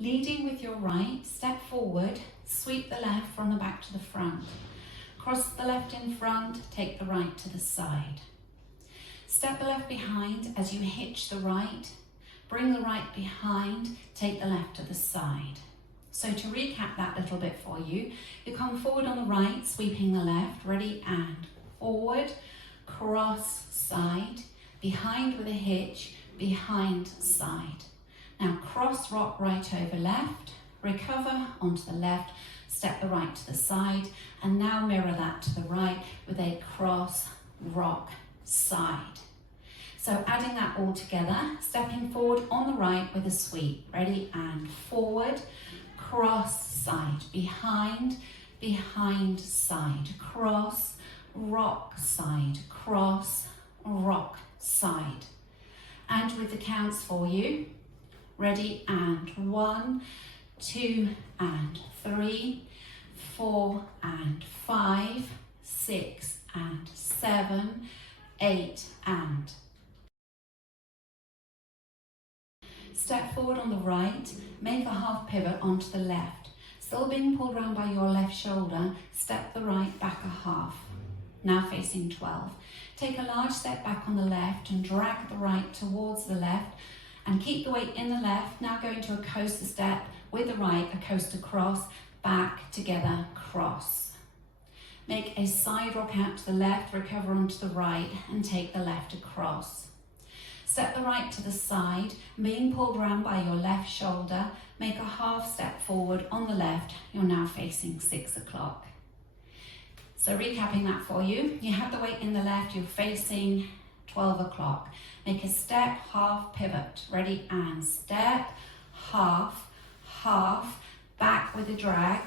Leading with your right, step forward, sweep the left from the back to the front. Cross the left in front, take the right to the side. Step the left behind as you hitch the right. Bring the right behind, take the left to the side. So to recap that little bit for you, you come forward on the right, sweeping the left, ready, and forward, cross, side, behind with a hitch, behind, side. Now cross, rock, right over left, recover onto the left, step the right to the side, and now mirror that to the right with a cross, rock, side. So adding that all together, stepping forward on the right with a sweep, ready, and forward, cross, side, behind, behind, side, cross, rock, side, cross, rock, side. And with the counts for you, ready, and 1, 2, and 3, 4, and 5, 6, and 7, 8, and. Step forward on the right, make a half pivot onto the left. Still being pulled round by your left shoulder, step the right back a half. Now facing 12. Take a large step back on the left and drag the right towards the left and keep the weight in the left. Now go into a coaster step with the right, a coaster cross, back, together, cross. Make a side rock out to the left, recover onto the right and take the left across. Step the right to the side, being pulled around by your left shoulder, make a half step forward on the left. You're now facing 6 o'clock. So recapping that for you, you have the weight in the left, you're facing 12 o'clock. Make a step, half, pivot, ready, and step, half, half, back with a drag,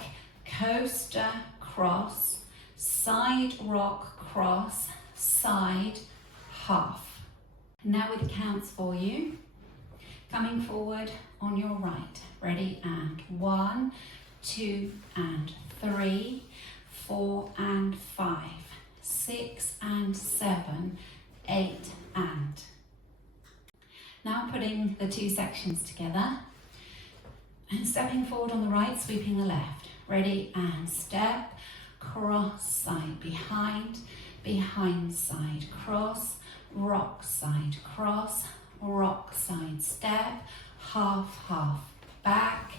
coaster, cross, side rock, cross, side, half. Now with the counts for you, coming forward on your right, ready, and 1, 2, and 3, 4, and 5, 6, and 7, 8, and. Now putting the two sections together and stepping forward on the right, sweeping the left, ready, and step, cross, side, behind, behind, side, cross, rock, side, cross, rock, side, step, half, half, back,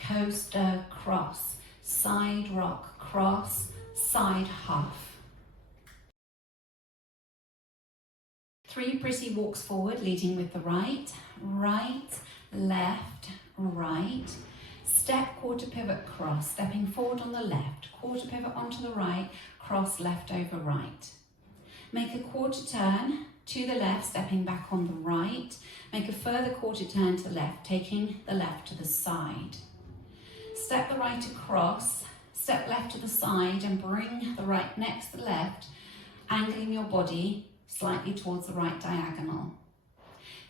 coaster, cross, side, rock, cross, side, half. 3 pretty walks forward, leading with the right, right, left, right, step, quarter pivot, cross, stepping forward on the left, quarter pivot onto the right, cross, left over right. Make a quarter turn to the left, stepping back on the right. Make a further quarter turn to the left, taking the left to the side. Step the right across, step left to the side and bring the right next to the left, angling your body slightly towards the right diagonal.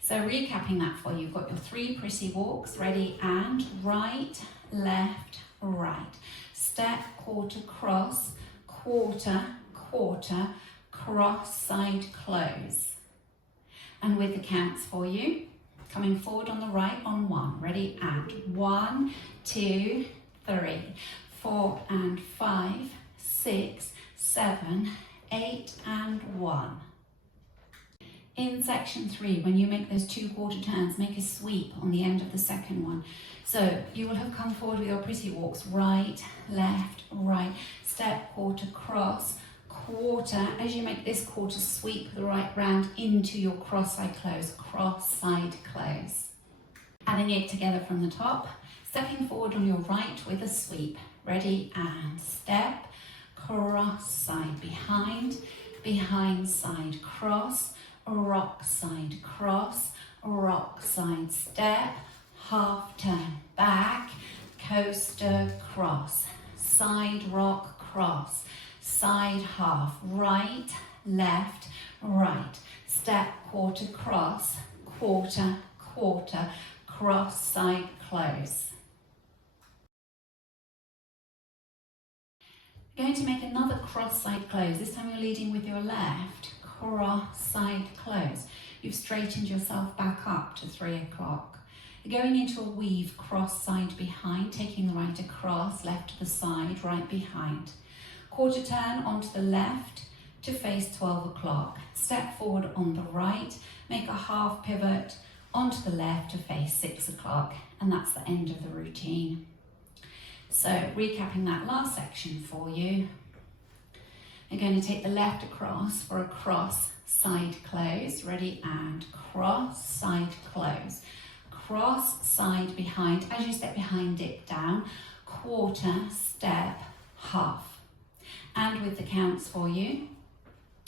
So recapping that for you, you've got your 3 pretty walks, ready, and right, left, right. Step, quarter, cross, quarter, quarter, cross, side, close. And with the counts for you, coming forward on the right on 1, ready, and 1, 2, 3, 4, and 5, 6, 7, 8, and 1. In section 3, when you make those 2 quarter turns, make a sweep on the end of the second one. So you will have come forward with your pretty walks, right, left, right, step, quarter, cross, quarter. As you make this quarter, sweep the right round into your cross side close, cross side close. Adding it together from the top, stepping forward on your right with a sweep, ready, and step, cross, side, behind, behind, side, cross, rock, side, cross, rock, side, step, half turn, back, coaster, cross, side, rock, cross, side, half, right, left, right, step, quarter, cross, quarter, quarter, cross, side, close. You're going to make another cross side close. This time you're leading with your left, cross side close. You've straightened yourself back up to 3 o'clock. Going into a weave, cross side behind, taking the right across, left to the side, right behind. Quarter turn onto the left to face 12 o'clock. Step forward on the right, make a half pivot onto the left to face 6 o'clock, and that's the end of the routine. So recapping that last section for you, you're going to take the left across for a cross side close. Ready, and cross side close. Cross side behind. As you step behind, dip down, quarter, step, half. And with the counts for you,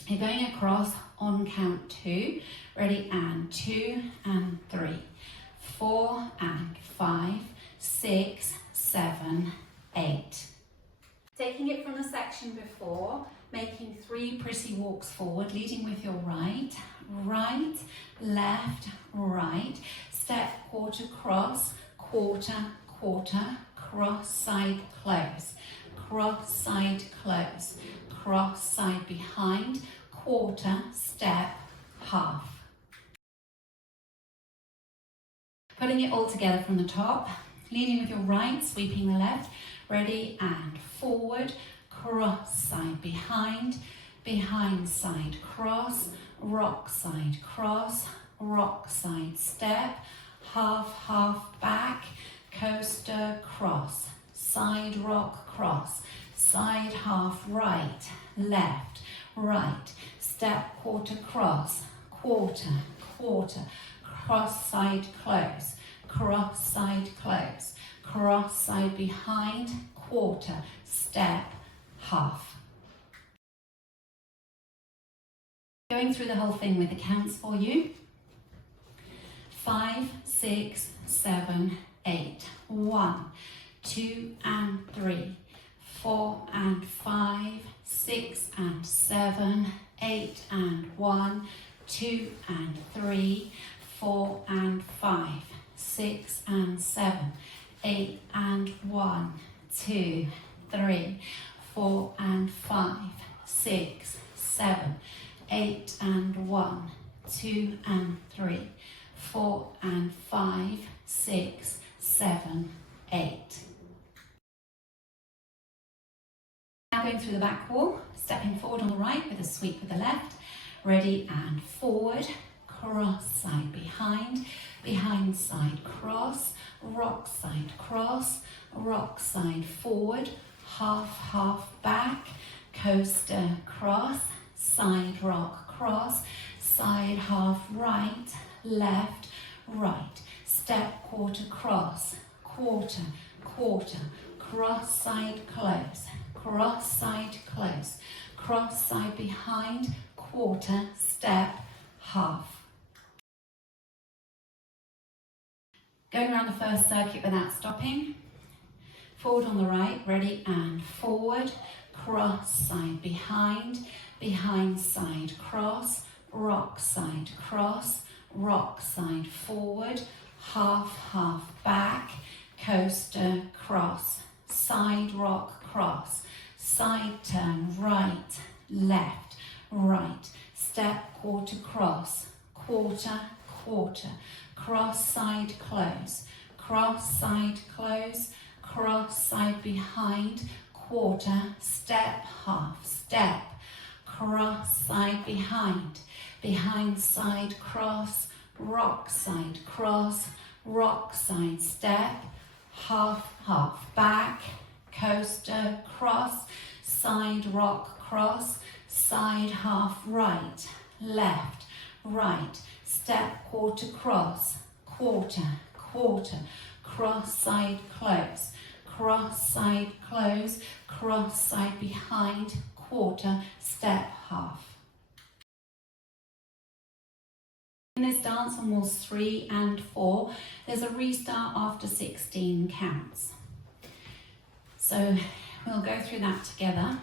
you're going across on count 2. Ready, and 2 and 3, 4 and 5, 6, 7, 8. Taking it from the section before, making 3 pretty walks forward, leading with your right, right, left, right. Step, quarter, cross, quarter, quarter, cross, side, close, cross, side, close, cross, side, behind, quarter, step, half. Putting it all together from the top, leading with your right, sweeping the left, ready, and forward, cross, side, behind, behind, side, cross, rock, side, cross, rock, side, step, half, half, back, coaster, cross, side, rock, cross, side, half, right, left, right, step, quarter, cross, quarter, quarter, cross, side, close, cross, side, close, cross, side, behind, quarter, step, half. Going through the whole thing with the counts for you. 5, 6, 7, 8. 1, 2 and 3, 4 and 5, 6 and 7, 8 and 1, 2 and 3, 4 and 5, 6 and 7, 8 and 1, 2, 3, 4 and 5, 6, 7, 8 and 1, 2 and 3, 4 and 5, 6, 7, 8. Now going through the back wall, stepping forward on the right with a sweep with the left, ready, and forward, cross, side, behind, behind, side, cross, rock, side, cross, rock, side, forward, half, half, back, coaster, cross, side, rock, cross, side, half, right, left, right, step, quarter, cross, quarter, quarter, cross, side, close, cross, side, close, cross, side, behind, quarter, step, half. Going around the first circuit without stopping. Forward on the right, ready, and forward, cross, side, behind, behind, side, cross, rock, side, cross, rock, side, forward, half, half, back, coaster, cross, side, rock, cross, side, turn, right, left, right, step, quarter, cross, quarter, quarter, cross, side, close, cross, side, close, cross, side, behind, quarter, step, half, step, cross, side, behind, behind, side, cross, rock, side, cross, rock, side, step, half, half, back, coaster, cross, side, rock, cross, side, half, right, left, right, step, quarter, cross, quarter, quarter, cross, side, close, cross, side, close, cross, side, behind, quarter, step, half. In this dance on walls 3 and 4, there's a restart after 16 counts. So we'll go through that together.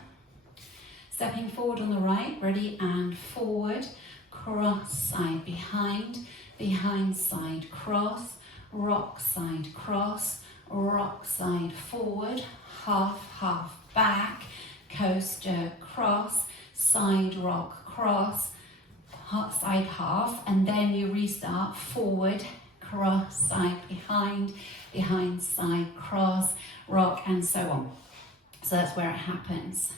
Stepping forward on the right, ready, and forward, cross, side, behind, behind, side, cross, rock, side, cross, rock, side, forward, half, half, back, coaster, cross, side, rock, cross, side, half, and then you restart forward, cross, side, behind, side, cross, rock, and so on. So that's where it happens.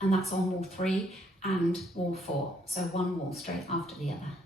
And that's on wall 3 and wall 4. So one wall straight after the other.